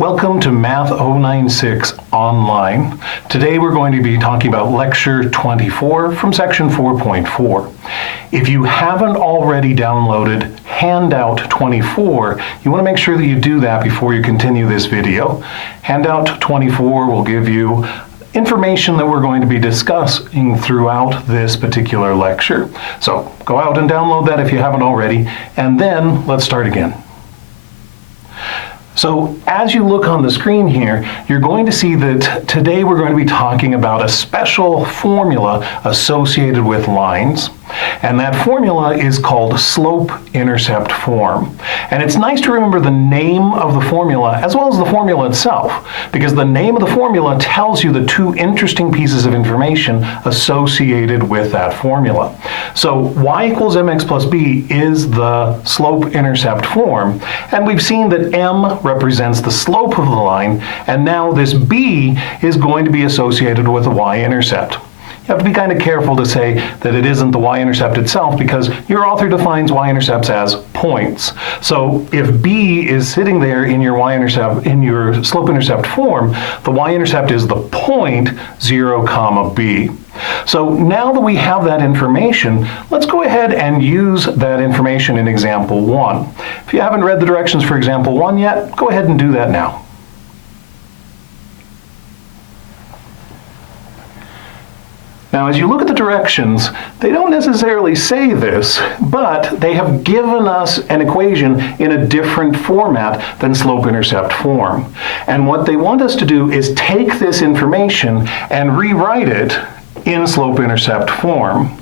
Welcome to Math 096 Online. Today we're going to be talking about Lecture 24 from Section 4.4. If you haven't already downloaded Handout 24, you want to make sure that you do that before you continue this video. Handout 24 will give you information that we're going to be discussing throughout this particular lecture. So go out and download that if you haven't already, and then let's start again. So as you look on the screen here, you're going to see that today we're going to be talking about a special formula associated with lines. And that formula is called slope-intercept form. And it's nice to remember the name of the formula as well as the formula itself, because the name of the formula tells you the two interesting pieces of information associated with that formula. So y equals mx plus b is the slope-intercept form, and we've seen that m represents the slope of the line, and now this b is going to be associated with the y-intercept. You have to be kind of careful to say that it isn't the y-intercept itself, because your author defines y-intercepts as points. So if b is sitting there in your y-intercept, in your slope-intercept form, the y-intercept is the point 0, comma b. So now that we have that information, let's go ahead and use that information in example 1. If you haven't read the directions for example 1 yet, go ahead and do that now. Now, as you look at the directions, they don't necessarily say this, but they have given us an equation in a different format than slope-intercept form. And what they want us to do is take this information and rewrite it in slope-intercept form.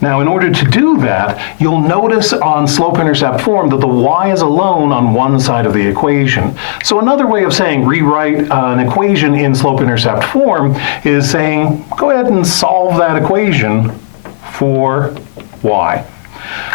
Now, in order to do that, you'll notice on slope-intercept form that the y is alone on one side of the equation. So another way of saying rewrite an equation in slope-intercept form is saying, go ahead and solve that equation for y.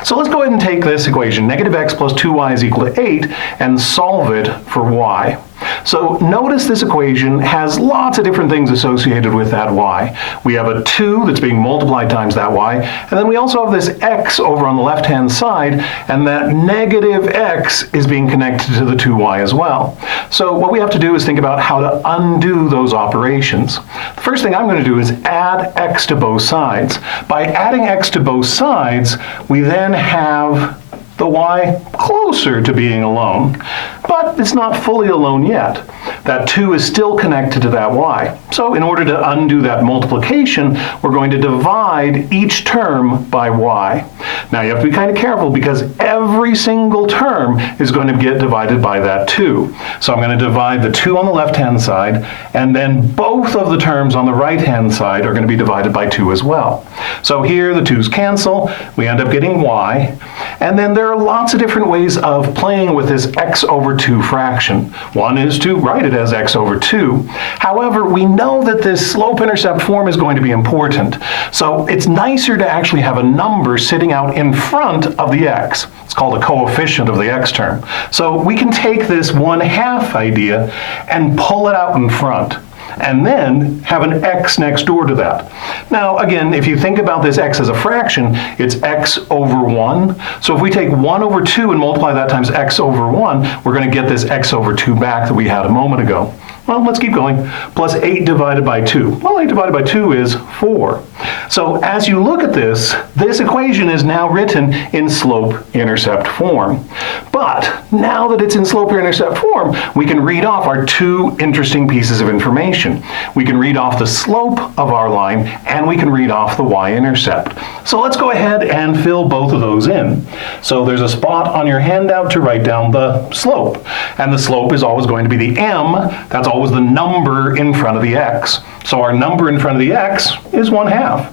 So let's go ahead and take this equation, negative x plus 2y is equal to 8, and solve it for y. So notice this equation has lots of different things associated with that y. We have a 2 that's being multiplied times that y, and then we also have this x over on the left-hand side, and that negative x is being connected to the 2y as well. So what we have to do is think about how to undo those operations. The first thing I'm going to do is add x to both sides. By adding x to both sides, we then have the y closer to being alone, but it's not fully alone yet. That 2 is still connected to that y. So in order to undo that multiplication, we're going to divide each term by y. Now you have to be kind of careful, because every single term is going to get divided by that 2. So I'm going to divide the 2 on the left-hand side, and then both of the terms on the right-hand side are going to be divided by 2 as well. So here the 2's cancel, we end up getting y, and then there are lots of different ways of playing with this x over 2 fraction. One is to write it as x over 2. However, we know that this slope-intercept form is going to be important. So it's nicer to actually have a number sitting out in front of the x. It's called a coefficient of the x term. So we can take this 1/2 idea and pull it out in front, and then have an x next door to that. Now, again, if you think about this x as a fraction, it's x over 1. So if we take 1 over 2 and multiply that times x over 1, we're going to get this x over 2 back that we had a moment ago. Well, let's keep going. Plus 8 divided by 2. Well, 8 divided by 2 is 4. So as you look at this, this equation is now written in slope-intercept form. But now that it's in slope-intercept form, we can read off our two interesting pieces of information. We can read off the slope of our line, and we can read off the y-intercept. So let's go ahead and fill both of those in. So there's a spot on your handout to write down the slope. And the slope is always going to be the m. That's always the number in front of the x. So our number in front of the x is 1/2.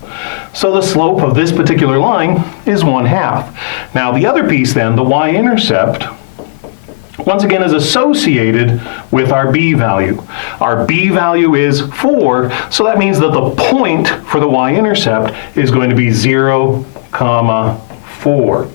So the slope of this particular line is 1/2. Now the other piece then, the y-intercept, once again is associated with our b value. Our b value is 4, so that means that the point for the y-intercept is going to be 0, 4.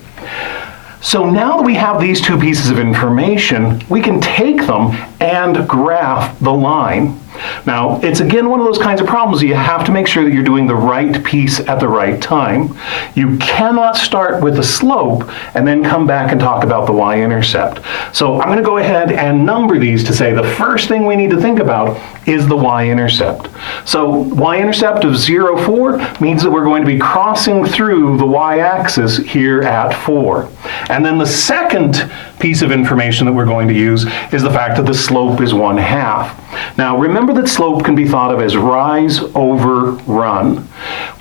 So now that we have these two pieces of information, we can take them and graph the line. Now, it's again one of those kinds of problems. You have to make sure that you're doing the right piece at the right time. You cannot start with the slope and then come back and talk about the y-intercept. So I'm going to go ahead and number these to say the first thing we need to think about is the y-intercept. So y-intercept of 0, 4 means that we're going to be crossing through the y-axis here at 4. And then the second piece of information that we're going to use is the fact that the slope is 1/2. Now remember that slope can be thought of as rise over run.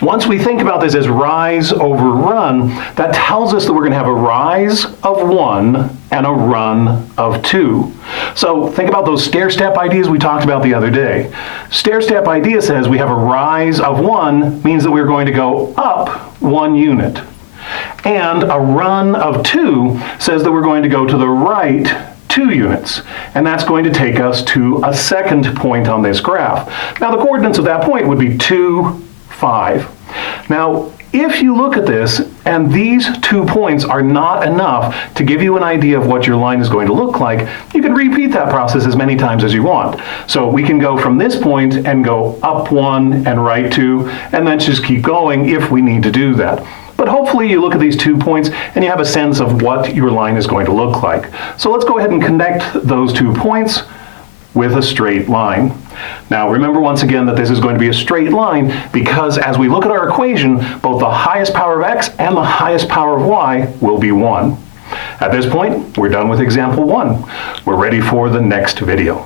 Once we think about this as rise over run, that tells us that we're going to have a rise of 1 and a run of 2. So think about those stair-step ideas we talked about the other day. Stair-step idea says we have a rise of 1 means that we're going to go up 1 unit. And a run of 2 says that we're going to go to the right 2 units, and that's going to take us to a second point on this graph. Now the coordinates of that point would be 2, 5. Now if you look at this and these 2 points are not enough to give you an idea of what your line is going to look like, you can repeat that process as many times as you want. So we can go from this point and go up 1 and right 2, and then just keep going if we need to do that. But hopefully you look at these 2 points and you have a sense of what your line is going to look like. So let's go ahead and connect those 2 points with a straight line. Now remember once again that this is going to be a straight line because as we look at our equation, both the highest power of x and the highest power of y will be 1. At this point, we're done with example 1. We're ready for the next video.